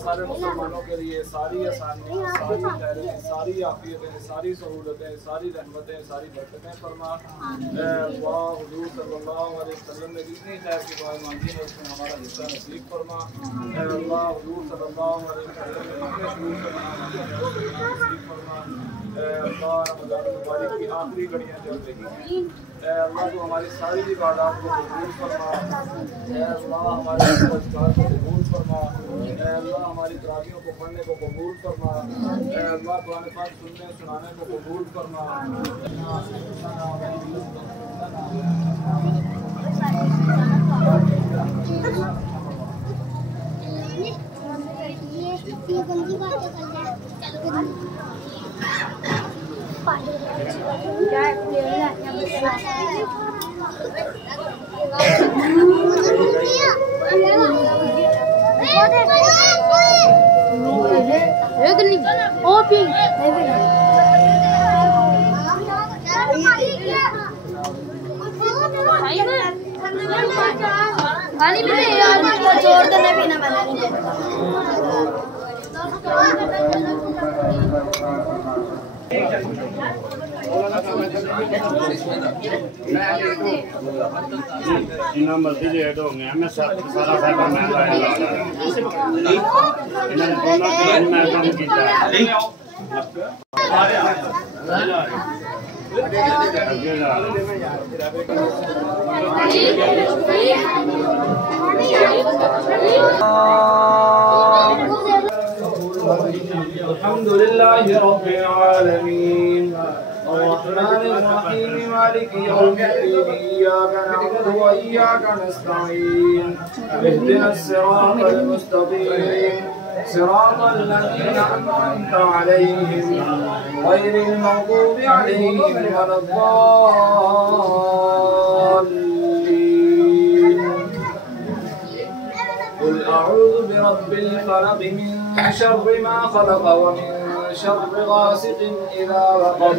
सारे मुसलमानों के लिए सारी आसानियाँ, सारी खैरियतें, सारी आफियतें, सारी सहूलतें, सारी रहमतें, सारी बरकतें फरमा। हुजूर सल्लल्लाहु अलैहि वसल्लम ने जितनी खैर की दुआ मांगी है उसमें हमारा हिस्सा नसीब फरमा। अल्लाह हुजूर सल्लल्लाहु अलैहि वसल्लम ने अपने शुरू से नसीब फरमा। अल्लाह रमज़ान मुबारक की आखिरी घड़ियाँ चल रही हैं, अल्लाह तो हमारी सारी इबादत को कबूल फरमा। अल्लाह हमारे रोज़गार को कबूल फरमा। अल्लाह हमारी तरावियों को पढ़ने को कबूल फरमा। अल्लाह कुरान पाक सुनने सुनाने को कबूल फरमा। पानी भी नहीं यार, मुझको छोड़ देना भी ना मैंने। जिन्ना मर्जी लेट हो गया मैं सारा साइबर मैं लाया इन्होंने दोनों मैं काम किया अल्हम्दुलिल्लाहि रब्बिल आलमीन अर्रहमानिर रहीम मालिकि यौमिद्दीन इय्याका नअबुदु व इय्याका नस्तईन इहदिनस सिरातल मुस्तक़ीम सिरातल लज़ीना अन'अमता अलैहिम गैरिल मग़दूबि अलैहिम वलद्दाल्लीन क़ुल अऊज़ु बिरब्बिल फ़लक़ मिन शर्रि मा ख़लक़ व मिन शर्रि गासिक़ इज़ा वक़ब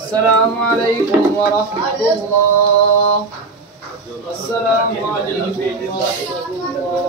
अस्सलामु अलैकुम व रहमतुल्लाह। अस्सलामु अलैकुम व रहमतुल्लाह।